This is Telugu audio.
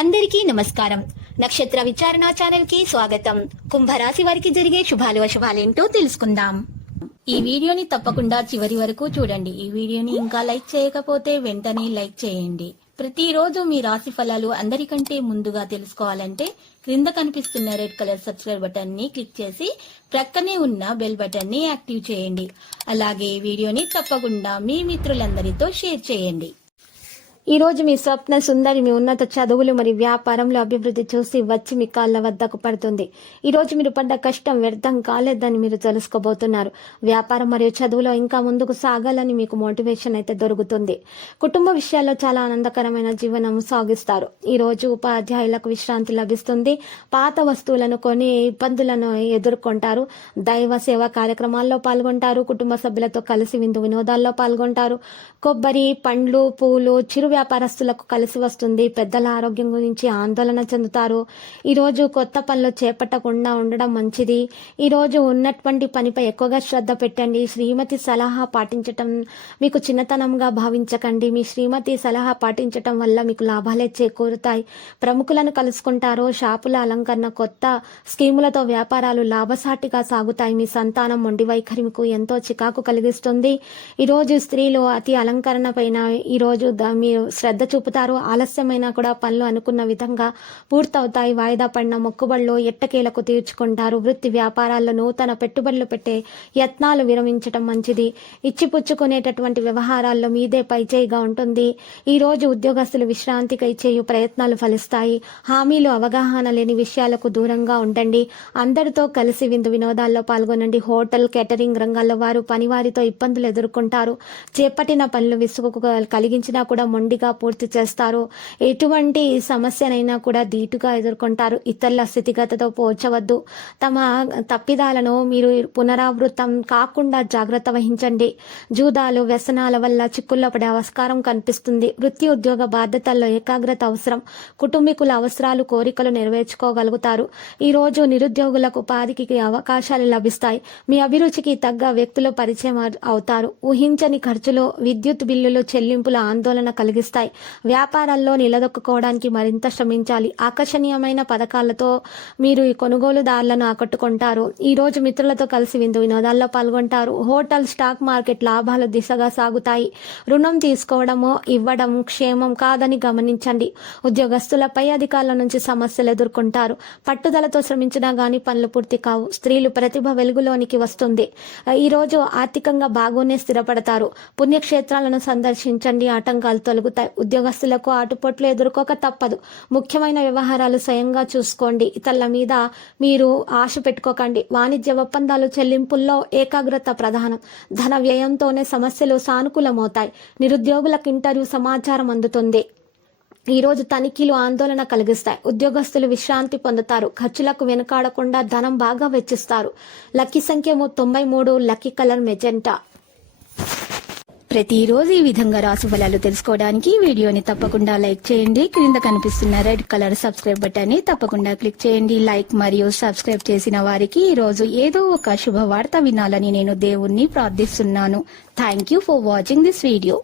అందరికీ నమస్కారం. నక్షత్ర విచారణ ఛానల్ కి స్వాగతం. కుంభరాశి వారికి జరిగే శుభాలు అశుభాలేంటో తెలుసుకుందాం. ఈ వీడియోని తప్పకుండా చివరి వరకు చూడండి. ఈ వీడియోని ఇంకా లైక్ చేయకపోతే వెంటనే లైక్ చేయండి. ప్రతిరోజు మీ రాశి ఫలాలు అందరికంటే ముందుగా తెలుసుకోవాలంటే క్రింద కనిపిస్తున్న రెడ్ కలర్ సబ్స్క్రైబ్ బటన్ ని క్లిక్ చేసి ప్రక్కనే ఉన్న బెల్ బటన్ ని యాక్టివ్ చేయండి. అలాగే ఈ వీడియోని తప్పకుండా మీ మిత్రులందరితో షేర్ చేయండి. ఈ రోజు మీ స్వప్న సుందరి మీ ఉన్నత చదువులు మరియు వ్యాపారంలో అభివృద్ధి చూసి వచ్చి మీ కాళ్ళ వద్దకు పడుతుంది. ఈ రోజు మీరు పడ్డ కష్టం వ్యర్థం కాలేదని మీరు తెలుసుకోబోతున్నారు. వ్యాపారం మరియు చదువులో ఇంకా ముందుకు సాగాలని మీకు మోటివేషన్ అయితే దొరుకుతుంది. కుటుంబ విషయాల్లో చాలా ఆనందకరమైన జీవనం సాగిస్తారు. ఈ రోజు ఉపాధ్యాయులకు విశ్రాంతి లభిస్తుంది. పాత వస్తువులను కొని ఇబ్బందులను ఎదుర్కొంటారు. దైవ సేవా కార్యక్రమాల్లో పాల్గొంటారు. కుటుంబ సభ్యులతో కలిసి విందు వినోదాల్లో పాల్గొంటారు. కొబ్బరి, పండ్లు, పూలు, చిరు వ్యాపారస్తులకు కలిసి వస్తుంది. పెద్దల ఆరోగ్యం గురించి ఆందోళన చెందుతారు. ఈ రోజు కొత్త పనులు చేపట్టకుండా ఉండడం మంచిది. ఈ రోజు ఉన్నటువంటి పనిపై ఎక్కువగా శ్రద్ధ పెట్టండి. శ్రీమతి సలహా పాటించటం మీకు చిన్నతనంగా భావించకండి. మీ శ్రీమతి సలహా పాటించటం వల్ల మీకు లాభాలే చేకూరుతాయి. ప్రముఖులను కలుసుకుంటారు. షాపుల అలంకరణ, కొత్త స్కీములతో వ్యాపారాలు లాభసాటిగా సాగుతాయి. మీ సంతానం మొండి వైఖరి మీకు ఎంతో చికాకు కలిగిస్తుంది. ఈ రోజు స్త్రీలు అతి అలంకరణ పైన ఈ రోజు మీరు శ్రద్ధ చూపుతారు. ఆలస్యమైనా కూడా పనులు అనుకున్న విధంగా పూర్తవుతాయి. వాయిదా పడిన మొక్కుబడులు ఎట్టకేలకు తీర్చుకుంటారు. వృత్తి వ్యాపారాల్లో నూతన పెట్టుబడులు పెట్టే యత్నాలు విరమించడం మంచిది. ఇచ్చిపుచ్చుకునేటటువంటి వ్యవహారాల్లో మీదే పైచేయిగా ఉంటుంది. ఈ రోజు ఉద్యోగస్తులు విశ్రాంతికై చేయు ప్రయత్నాలు ఫలిస్తాయి. హామీలు, అవగాహన లేని విషయాలకు దూరంగా ఉండండి. అందరితో కలిసి విందు వినోదాల్లో పాల్గొనండి. హోటల్, కేటరింగ్ రంగాల్లో వారు పనివారితో ఇబ్బందులు ఎదుర్కొంటారు. చేపట్టిన పనులు విసుగు కలిగించినా కూడా మొండిగా పూర్తి చేస్తారు. ఎటువంటి సమస్యనైనా కూడా ధీటుగా ఎదుర్కొంటారు. ఇతరుల స్థితిగతితో పోల్చవద్దు. తమ తప్పిదాలను మీరు పునరావృతం కాకుండా జాగ్రత్త వహించండి. జూదాలు, వ్యసనాల వల్ల చిక్కుల్లో పడే ఆస్కారం కనిపిస్తుంది. వృత్తి, ఉద్యోగ బాధ్యతల్లో ఏకాగ్రత అవసరం. కుటుంబీకుల అవసరాలు, కోరికలు నెరవేర్చుకోగలుగుతారు. ఈ రోజు నిరుద్యోగులకు ఉపాధికి అవకాశాలు లభిస్తాయి. మీ అభిరుచికి తగ్గ వ్యక్తులు పరిచయం అవుతారు. ఊహించని ఖర్చులు, విద్యుత్ బిల్లులు చెల్లింపుల ఆందోళన కలిగిస్తాయి. వ్యాపారాల్లో నిలదొక్కుకోవడానికి మరింత శ్రమించాలి. ఆకర్షణీయమైన పథకాలతో మీరు ఈ కొనుగోలుదారులను ఆకట్టుకుంటారు. ఈ రోజు మిత్రులతో కలిసి విందు వినోదాల్లో పాల్గొంటారు. హోటల్, స్టాక్ మార్కెట్ లాభాలు దిశగా సాగుతాయి. రుణం తీసుకోవడమో ఇవ్వడం క్షేమం కాదని గమనించండి. ఉద్యోగస్తులపై అధికారుల నుంచి సమస్యలు ఎదుర్కొంటారు. పట్టుదలతో శ్రమించినా గానీ పనులు పూర్తి కావు. స్త్రీలు ప్రతిభ వెలుగులోనికి వస్తుంది. ఈ రోజు ఆర్థికంగా బాగునే స్థిరపడతారు. పుణ్యక్షేత్రాలను సందర్శించండి. ఆటంకాలు తొలగుతాయి. ఉద్యోగస్తులకు ఆటుపోట్లు ఎదుర్కోక తప్పదు. ముఖ్యమైన వ్యవహారాలు స్వయంగా చూసుకోండి. ఇతరుల మీద మీరు ఆశ పెట్టుకోకండి. వాణిజ్య ఒప్పందాలు, చెల్లింపుల్లో ఏకాగ్రత ప్రధానం. ధన వ్యయంతోనే సమస్యలు సానుకూలమవుతాయి. నిరుద్యోగులకు ఇంటర్వ్యూ సమాచారం అందుతుంది. ఈ రోజు తనిఖీలు ఆందోళన కలిగిస్తాయి. ఉద్యోగస్తులు విశ్రాంతి పొందుతారు. ఖర్చులకు వెనుకాడకుండా ధనం బాగా వెచ్చిస్తారు. లక్కీ సంఖ్య 93. Lucky colour magenta. ప్రతిరోజు ఈ విధంగా రాశి ఫలాలు తెలుసుకోవడానికి వీడియోని తప్పకుండా లైక్ చేయండి. క్రింద కనిపిస్తున్న రెడ్ కలర్ సబ్స్క్రైబ్ బటన్ ని తప్పకుండా క్లిక్ చేయండి. లైక్ మరియు సబ్స్క్రైబ్ చేసిన వారికి ఈ రోజు ఏదో ఒక శుభవార్త వినాలని నేను దేవుణ్ణి ప్రార్థిస్తున్నాను. Thank you for watching this video.